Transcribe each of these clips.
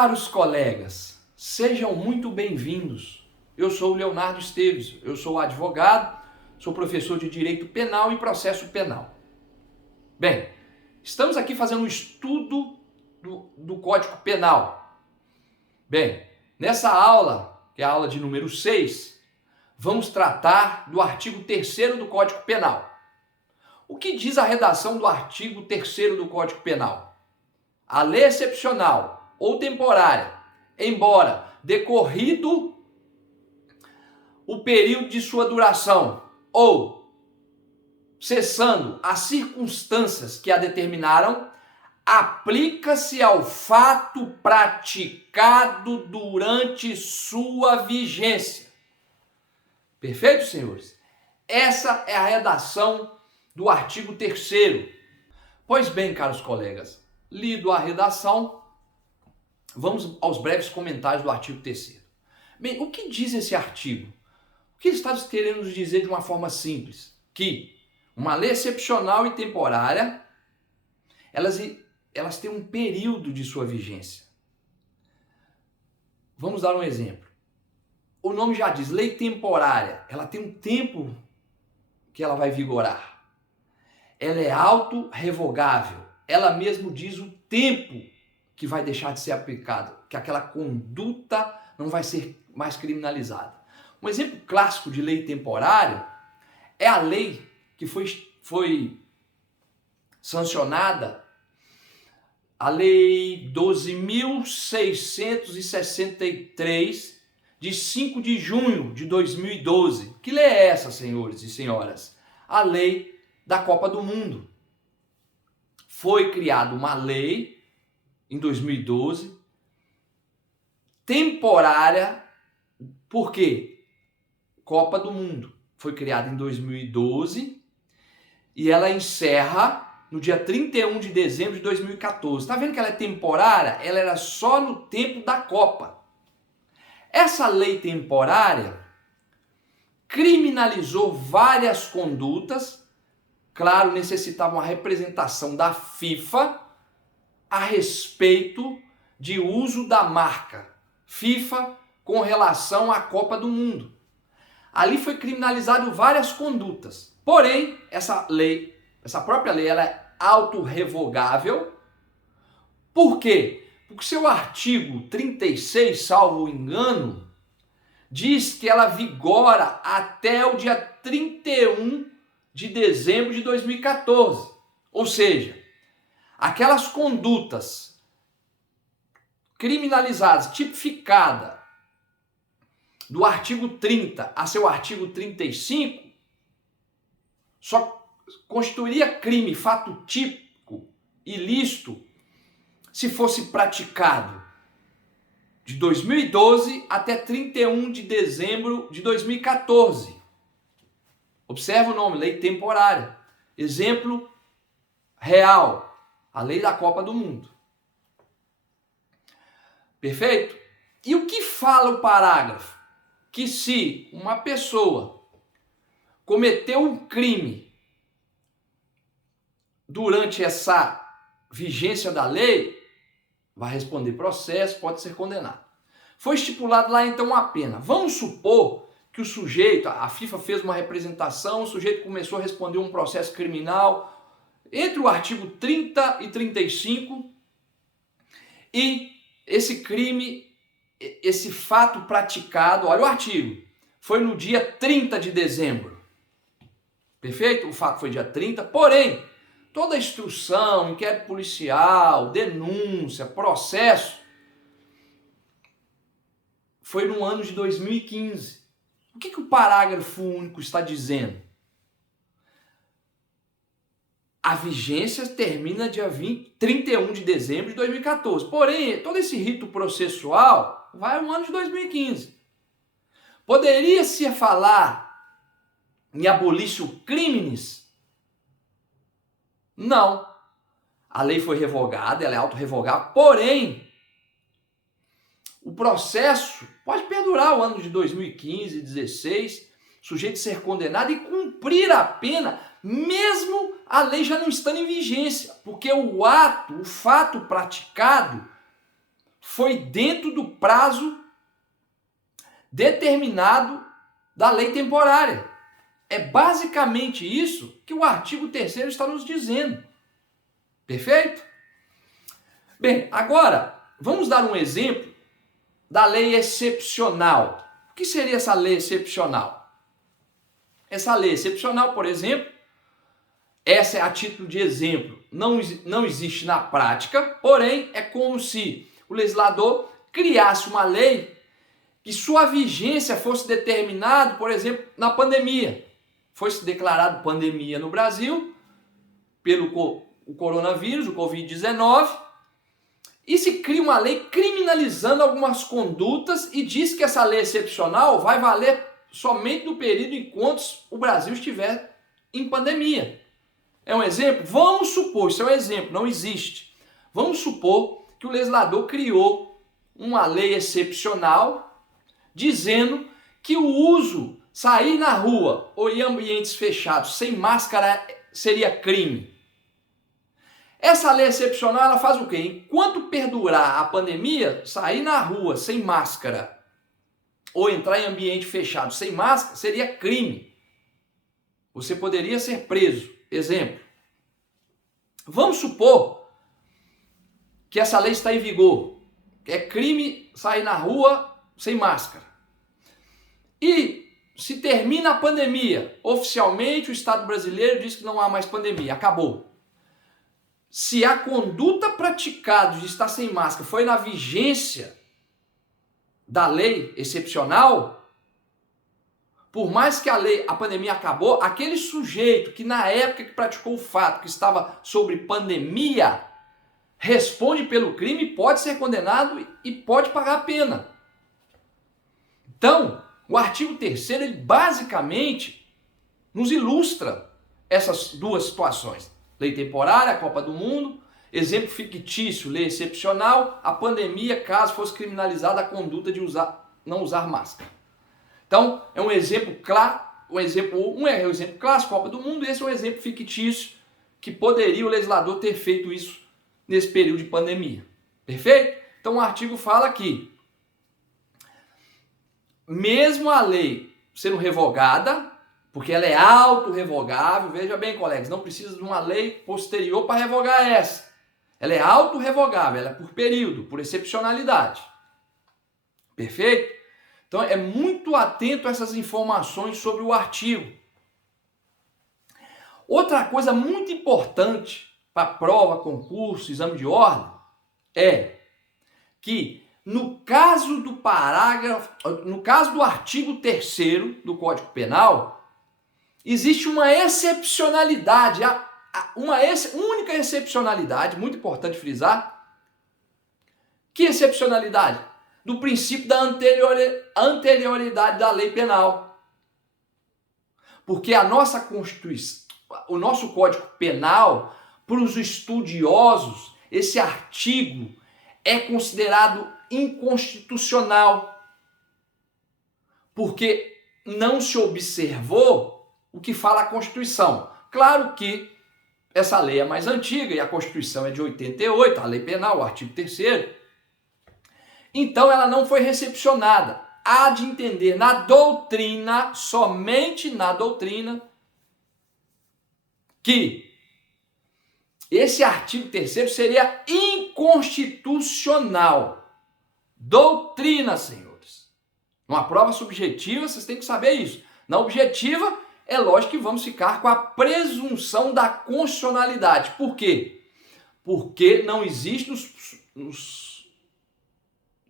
Caros colegas, sejam muito bem-vindos. Eu sou o Leonardo Esteves, eu sou advogado, sou professor de Direito Penal e Processo Penal. Bem, estamos aqui fazendo um estudo do Código Penal. Bem, nessa aula, que é a aula de número 6, vamos tratar do artigo 3º do Código Penal. O que diz a redação do artigo 3º do Código Penal? A lei excepcional ou temporária, embora decorrido o período de sua duração ou cessando as circunstâncias que a determinaram, aplica-se ao fato praticado durante sua vigência. Perfeito, senhores? Essa é a redação do artigo 3º. Pois bem, caros colegas, lido a redação, vamos aos breves comentários do artigo 3º. Bem, o que diz esse artigo? O que ele está querendo nos dizer de uma forma simples? Que uma lei excepcional e temporária, elas têm um período de sua vigência. Vamos dar um exemplo. O nome já diz, lei temporária, ela tem um tempo que ela vai vigorar. Ela é autorrevogável. Ela mesmo diz o tempo que vai deixar de ser aplicado, que aquela conduta não vai ser mais criminalizada. Um exemplo clássico de lei temporária é a lei que foi sancionada, a Lei 12.663, de 5 de junho de 2012. Que lei é essa, senhores e senhoras? A lei da Copa do Mundo. Foi criada uma lei em 2012, temporária, por quê? Copa do Mundo. Foi criada em 2012 e ela encerra no dia 31 de dezembro de 2014. Está vendo que ela é temporária? Ela era só no tempo da Copa. Essa lei temporária criminalizou várias condutas, claro, necessitava uma representação da FIFA a respeito de uso da marca FIFA com relação à Copa do Mundo. Ali foi criminalizado várias condutas. Porém, essa própria lei, ela é autorrevogável. Por quê? Porque seu artigo 36, salvo engano, diz que ela vigora até o dia 31 de dezembro de 2014. Ou seja, aquelas condutas criminalizadas, tipificadas do artigo 30 a seu artigo 35, só constituiria crime, fato típico, ilícito, se fosse praticado de 2012 até 31 de dezembro de 2014. Observa o nome, lei temporária. Exemplo real, a lei da Copa do Mundo. Perfeito? E o que fala o parágrafo? Que se uma pessoa cometeu um crime durante essa vigência da lei, vai responder processo, pode ser condenado. Foi estipulado lá então a pena. Vamos supor que o sujeito, a FIFA fez uma representação, o sujeito começou a responder um processo criminal entre o artigo 30 e 35 e esse crime, esse fato praticado, olha o artigo, foi no dia 30 de dezembro. Perfeito? O fato foi dia 30, porém, toda a instrução, inquérito policial, denúncia, processo, foi no ano de 2015. O que o parágrafo único está dizendo? A vigência termina dia 31 de dezembro de 2014. Porém, todo esse rito processual vai ao ano de 2015. Poderia-se falar em abolício crimes? Não. A lei foi revogada, ela é autorrevogável, porém, o processo pode perdurar o ano de 2015, 2016, sujeito ser condenado e cumprir a pena, mesmo a lei já não estando em vigência, porque o fato praticado foi dentro do prazo determinado da lei temporária. É basicamente isso que o artigo 3º está nos dizendo. Perfeito? Bem, agora vamos dar um exemplo da lei excepcional. O que seria essa lei excepcional? Essa lei excepcional, por exemplo, essa é a título de exemplo, não existe na prática, porém é como se o legislador criasse uma lei que sua vigência fosse determinada, por exemplo, na pandemia. Fosse declarado pandemia no Brasil pelo o coronavírus, o Covid-19, e se cria uma lei criminalizando algumas condutas e diz que essa lei excepcional vai valer somente no período enquanto o Brasil estiver em pandemia. É um exemplo? Vamos supor, isso é um exemplo, não existe. Vamos supor que o legislador criou uma lei excepcional dizendo que o uso, sair na rua ou em ambientes fechados sem máscara seria crime. Essa lei excepcional, ela faz o quê? Enquanto perdurar a pandemia, sair na rua sem máscara ou entrar em ambiente fechado sem máscara seria crime. Você poderia ser preso. Exemplo. Vamos supor que essa lei está em vigor. É crime sair na rua sem máscara. E se termina a pandemia, oficialmente o Estado brasileiro diz que não há mais pandemia, acabou. Se a conduta praticada de estar sem máscara foi na vigência da lei excepcional, por mais que a pandemia acabou, aquele sujeito que na época que praticou o fato, que estava sobre pandemia, responde pelo crime, pode ser condenado e pode pagar a pena. Então, o artigo 3º, ele basicamente nos ilustra essas duas situações. Lei temporária, a Copa do Mundo, exemplo fictício, lei excepcional, a pandemia, caso fosse criminalizada a conduta de não usar máscara. Então, é um exemplo claro, um é o exemplo clássico, Copa do Mundo, esse é um exemplo fictício que poderia o legislador ter feito isso nesse período de pandemia. Perfeito? Então, o artigo fala que mesmo a lei sendo revogada, porque ela é autorrevogável, veja bem, colegas, não precisa de uma lei posterior para revogar essa. Ela é autorrevogável, ela é por período, por excepcionalidade. Perfeito? Então, é muito atento a essas informações sobre o artigo. Outra coisa muito importante para prova, concurso, exame de ordem, é que no caso do artigo 3º do Código Penal, existe uma excepcionalidade, uma única excepcionalidade, muito importante frisar. Que excepcionalidade? Do princípio da anterioridade da lei penal. Porque a nossa Constituição, o nosso Código Penal, para os estudiosos, esse artigo é considerado inconstitucional. Porque não se observou o que fala a Constituição. Claro que essa lei é mais antiga e a Constituição é de 88, a lei penal, o artigo 3º. Então ela não foi recepcionada. Há de entender na doutrina, somente na doutrina, que esse artigo 3º seria inconstitucional. Doutrina, senhores. Numa prova subjetiva, vocês têm que saber isso. Na objetiva, é lógico que vamos ficar com a presunção da constitucionalidade. Por quê? Porque não existe nos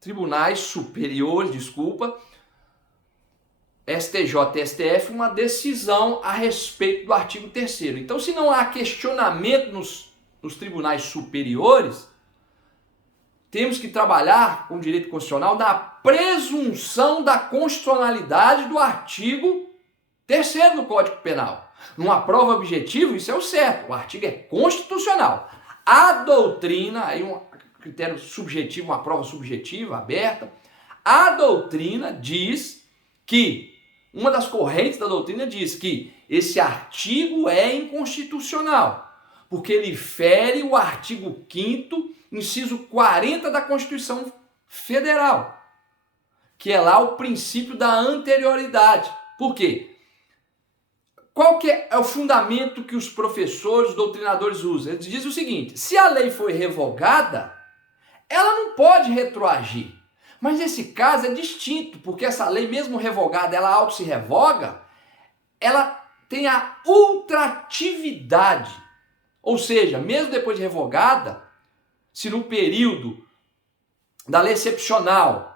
tribunais superiores, STJ e STF, uma decisão a respeito do artigo 3º. Então, se não há questionamento nos tribunais superiores, temos que trabalhar com o direito constitucional na presunção da constitucionalidade do artigo 3º do Código Penal. Numa prova objetiva, isso é o certo, o artigo é constitucional. A doutrina, aí um critério subjetivo, uma prova subjetiva, aberta, a doutrina diz que, uma das correntes da doutrina diz que esse artigo é inconstitucional, porque ele fere o artigo 5º, inciso 40 da Constituição Federal, que é lá o princípio da anterioridade. Por quê? Qual que é o fundamento que os professores, os doutrinadores usam? Eles dizem o seguinte: se a lei foi revogada, ela não pode retroagir. Mas nesse caso é distinto, porque essa lei, mesmo revogada, ela auto se revoga, ela tem a ultratividade. Ou seja, mesmo depois de revogada, se no período da lei excepcional,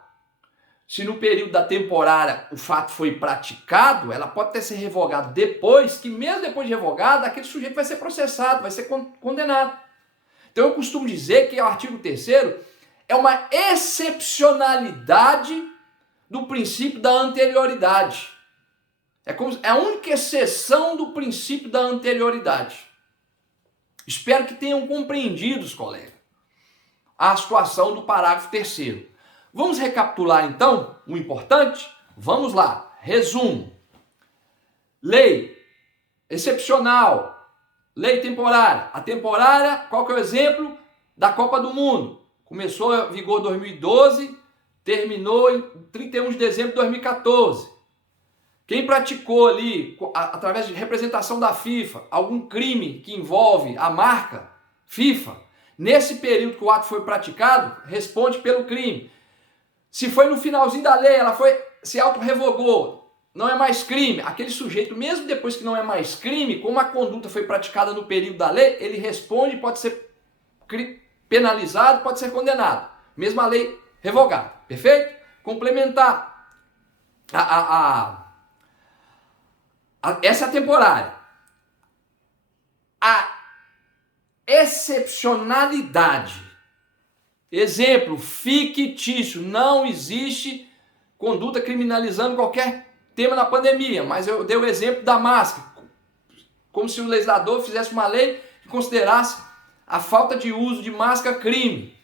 se no período da temporária o fato foi praticado, ela pode ter sido revogada depois, que mesmo depois de revogada, aquele sujeito vai ser processado, vai ser condenado. Então eu costumo dizer que o artigo 3º é uma excepcionalidade do princípio da anterioridade. É a única exceção do princípio da anterioridade. Espero que tenham compreendido, colegas, a situação do parágrafo 3º. Vamos recapitular então o importante? Vamos lá. Resumo. Lei excepcional, lei temporária. A temporária, qual que é o exemplo? Da Copa do Mundo. Começou a vigor em 2012, terminou em 31 de dezembro de 2014. Quem praticou ali, através de representação da FIFA, algum crime que envolve a marca FIFA, nesse período que o ato foi praticado, responde pelo crime. Se foi no finalzinho da lei, ela se auto-revogou, não é mais crime. Aquele sujeito, mesmo depois que não é mais crime, como a conduta foi praticada no período da lei, ele responde, pode ser penalizado, pode ser condenado. Mesmo a lei revogada. Perfeito? Complementar. Essa é a temporária. A excepcionalidade. Exemplo, fictício. Não existe conduta criminalizando qualquer tema na pandemia, mas eu dei o exemplo da máscara. Como se o legislador fizesse uma lei que considerasse a falta de uso de máscara crime.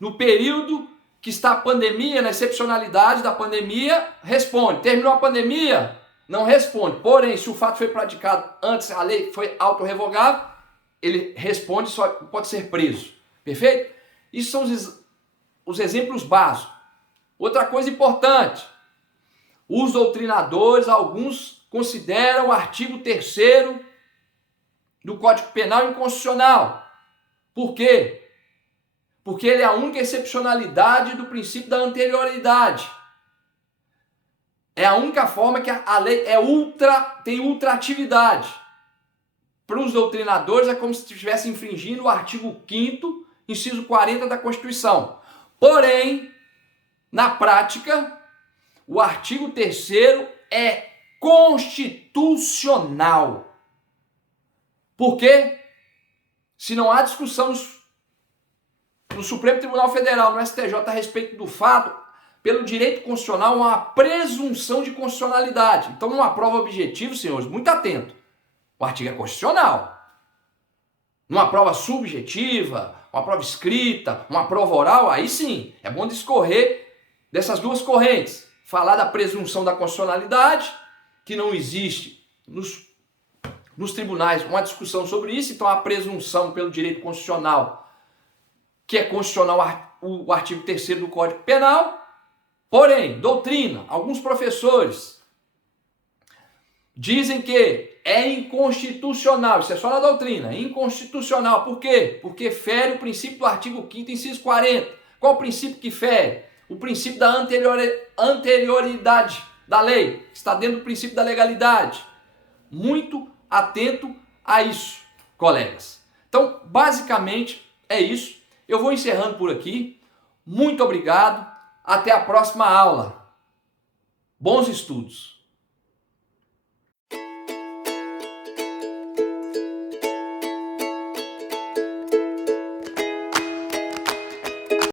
No período que está a pandemia, na excepcionalidade da pandemia, responde. Terminou a pandemia? Não responde. Porém, se o fato foi praticado antes, a lei foi autorrevogável, ele responde, só pode ser preso. Perfeito? Isso são os exemplos básicos. Outra coisa importante, os doutrinadores, alguns consideram o artigo 3º do Código Penal inconstitucional. Por quê? Porque ele é a única excepcionalidade do princípio da anterioridade. É a única forma que a lei tem ultratividade. Para os doutrinadores é como se estivesse infringindo o artigo 5º, inciso 40 da Constituição. Porém, na prática, o artigo 3º é constitucional. Por quê? Se não há discussão no Supremo Tribunal Federal, no STJ, a respeito do fato, pelo direito constitucional, há uma presunção de constitucionalidade. Então, numa prova objetiva, senhores, muito atento. O artigo é constitucional. Numa prova subjetiva, uma prova escrita, uma prova oral, aí sim, é bom discorrer dessas duas correntes. Falar da presunção da constitucionalidade, que não existe nos tribunais uma discussão sobre isso, então a presunção pelo direito constitucional, que é constitucional o artigo 3º do Código Penal. Porém, doutrina, alguns professores dizem que é inconstitucional, isso é só na doutrina, é inconstitucional. Por quê? Porque fere o princípio do artigo 5º, inciso 40. Qual o princípio que fere? O princípio da anterioridade da lei, que está dentro do princípio da legalidade. Muito atento a isso, colegas. Então, basicamente, é isso. Eu vou encerrando por aqui. Muito obrigado. Até a próxima aula. Bons estudos.